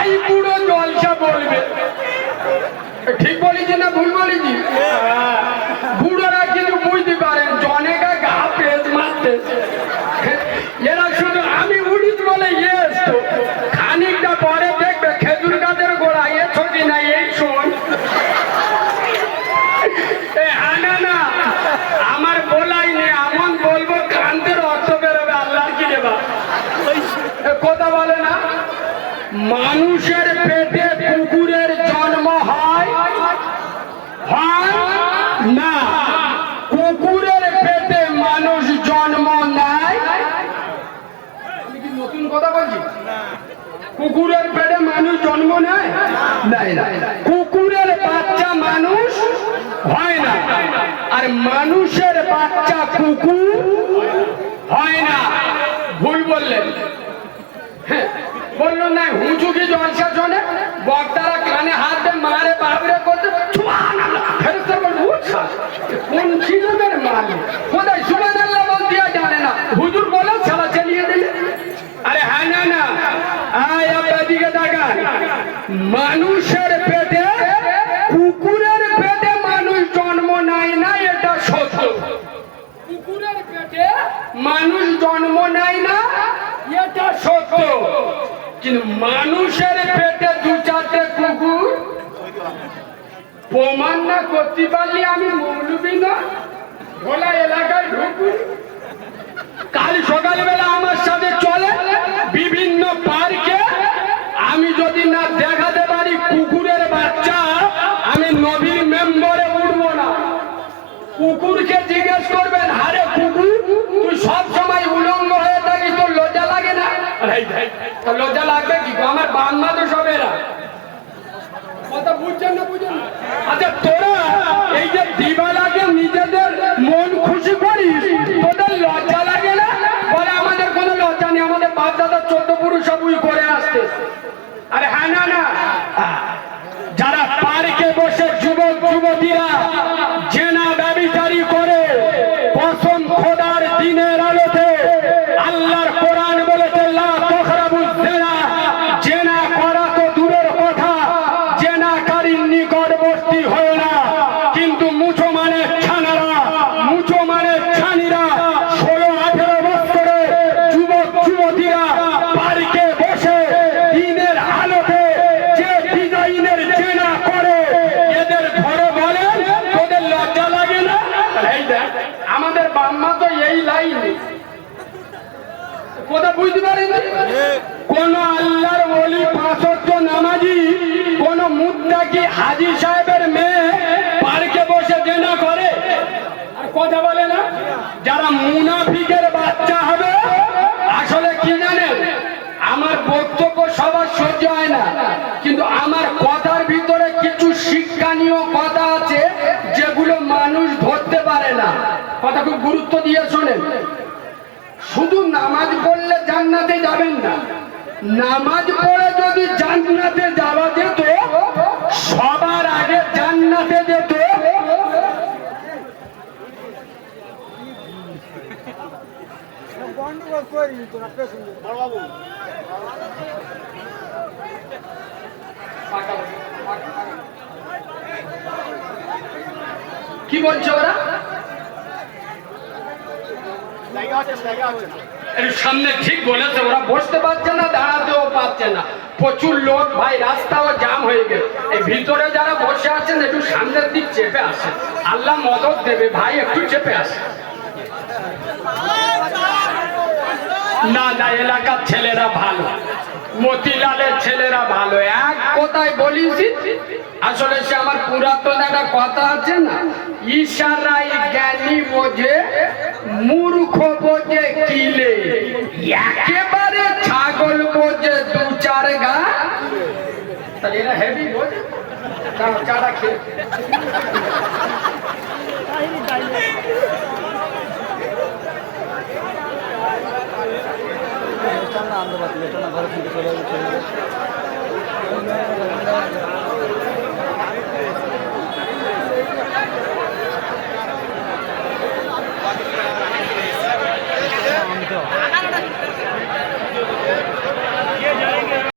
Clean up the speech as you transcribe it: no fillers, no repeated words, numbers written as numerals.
তাই পুরো জলসা বলবে। ঠিক বলেছি না ভুল বলেছি? বুড়োরা কিন্তু বুঝতে পারেন জনেকা গা পেঁচ মারতে, এরা শুধু আমি উঠিত বলে ইয়েস তো, খানিকটা পরে দেখবে খেজুর গাছের গোড়া এ ছবি নাই এই শোন আনা না আমার বলাই নেই, এমন বলবো কান্তের অর্থ বেরোবে আল্লাহর কি দেবা। কথা বলে না মানুষের পেটে কুকুরের জন্ম হয় না, কুকুরের পেটে মানুষ জন্ম নেয়। আমি কি নতুন কথা বলছি? কুকুরের পেটে মানুষ জন্ম নেয় না, কুকুরের বাচ্চা মানুষ হয় না, আর মানুষের বাচ্চা কুকুর হয় না। ভুল বললেন, বললো না হুঁচুকি জলসা শোনে বক্তারা কানে হাত দিয়ে মারে বাবরে করতে কোন ছিলেন মারে কোথায় সুবেদাল্লাহ বলতে জানে না, হুজুর বলে ছাড়া চালিয়ে দিলে। আরে হ্যাঁ না না দিকে তাকান, মানুষের পেটে কুকুরের পেটে মানুষ জন্ম নেয় না, এটা সত্য। কুকুরের পেটে মানুষ জন্ম নেয় না, এটা সত্য। কিন্তু মানুষের পেটে দু চারটে কুকুর প্রমাণ না করতে পারলে আমি মৌলবি না ভোলা এলাকায় ঢুকুন। কাল সকালবেলা আমার সাথে চলে বিভিন্ন পার্কে, আমি যদি না দেখাতে পারি কুকুরের বাচ্চা আমি নবীর মেম্বরে উঠবো না। কুকুরকে জিজ্ঞেস করবেন হারে কুকুর তুই সব সময় উলঙ্গ হয়ে থাকিস, তোর লজ্জা লাগে না? লজ্জা লাগবে কি? আমার বাংলা তো সবেরা কথা বুঝছেন না বুঝেন? আচ্ছা তোরা এই যে দিবালাকে নিজেদের মন খুশি করিস, তোদের লজ্জা লাগে না? বলে আমাদের কোনো লজ্জা নেই, আমাদের বাপ দাদা 14 পুরুষ সবই করে আসতে। আরে হ্যাঁ না না যারা পার্কে বসে যুবক যুবতীরা জেনা ব্যভিচারী করে, কসম খোদার দিনের আলোতে আল্লাহর কোরআন বলেছে লা তাকরাবুজ জিনা, জেনা করা তো দূরের কথা, জেনাকারীর নিকটবর্তী হয় না। কিন্তু মুছো মানে ছানারা, মুছো মানে ছানিরা 16-18 বছরে যুবক যুবতীরা পার্কে বসে দিনের আলোতে যে ডিজাইনের জেনা করে, এদের ঘরে বলেন তোদের লজ্জা লাগে না? এই দেখ আমাদের বাম্মা তো এই লাইনে কথা বুঝতে পারেন। কোন আল্লাহর ওলি 5 ওয়াক্ত নামাজি, কোন মুত্তাকি হাজী সাহেবের মেয়ে পার্কে বসে জেনা করে আর কথা বলে না? যারা মুনাফিকের বাচ্চা হবে আসলে কি জানেন, আমার বক্তব্য সবার সহ্য হয় না, কিন্তু আমার কথার ভিতরে কিছু শিক্ষণীয় কথা আছে যেগুলো মানুষ ধরতে পারে না। কথা খুব গুরুত্ব দিয়ে শোনেন। শুধু নামাজ পড়লে জান্নাতে যাবেন না, নামাজ পড়ে যদি জান্নাতে যাওয়া যেত সবার আগে জান্নাতে যেত কি বলছে ওরা? সামনে ঠিক বলেছে, ওরা বসতে পারছে না, দাঁড়াতেও পারছে না, প্রচুর লোক ভাই, রাস্তাও জাম হয়ে গেল। এই ভিতরে যারা বসে আছেন একটু সামনের দিক চেপে আসেন, আল্লাহ মদদ দেবে ভাই, একটু চেপে আসেন। না না এলাকার ছেলেরা ভালো, মতিলালের ছেলেরা ভালো। এক কথায় বলিস, আসলে সে আমার পুরাতন একটা কথা আছে না, ইশারায় জ্ঞানী বোঝে মূর্খ বোঝে কিলে, একেবারে ছাগল বোঝে 2-4 গা। তাহলে এরা হেভি বোঝে চাটা খেয়ে। আন্দোলন ঘরে থেকে চলে